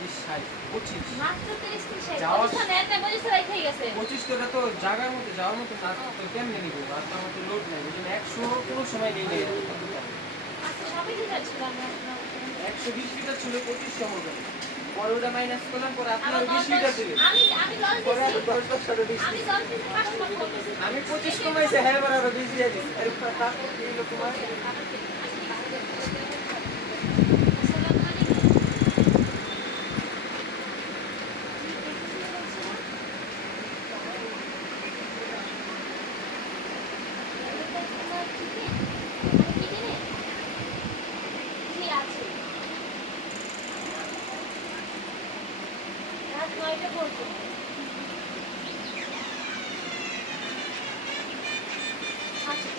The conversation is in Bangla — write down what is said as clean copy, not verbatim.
25 মাত্র 30 যাওয়ার 30 না এটা 25 রাই খেয়ে গেছে 25 টাকা তো জায়গার মধ্যে যাওয়ার মতো না তো কেমনে নিব আর তো আমাদের লোড নাই বুঝলেন 100 কোনো সময় নেই নেই আচ্ছা সবই ঠিক আছে আমরা 120 লিটার ছিল 25 টাকা হবে পরে ওটা মাইনাস করলাম পরে আপনি আমার 20 লিটার দিলেন আমি লস পরে দিছি আরো 10 টাকা দিছি আমি লস দিছি 5 টাকা কমেছি আমি 25 কমাইছে হ্যাঁ এবার আরো 20 দিয়ে দিছি আরে টাকা কি হলো তোমার আচ্ছা